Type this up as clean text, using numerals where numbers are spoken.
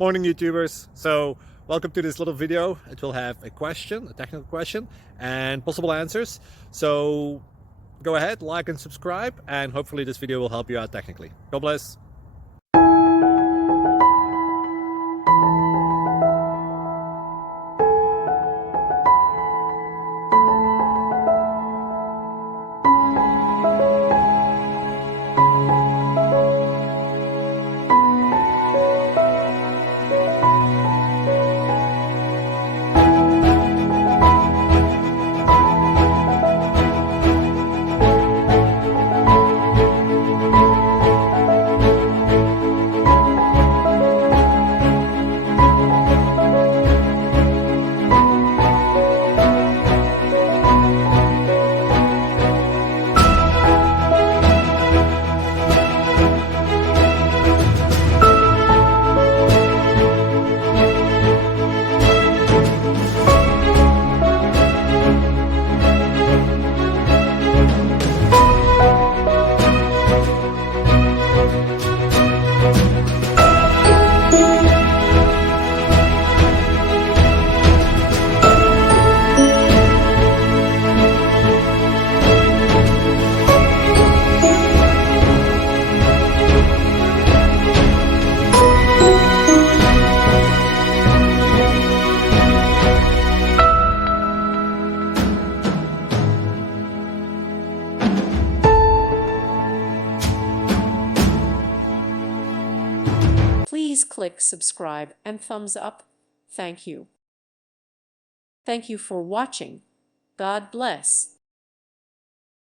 Morning YouTubers. So welcome to this little video. It will have a question, a technical question, and possible answers. So go ahead, like and subscribe, and hopefully this video will help you out technically. God bless. Please click subscribe and thumbs up. Thank you. Thank you for watching. God bless.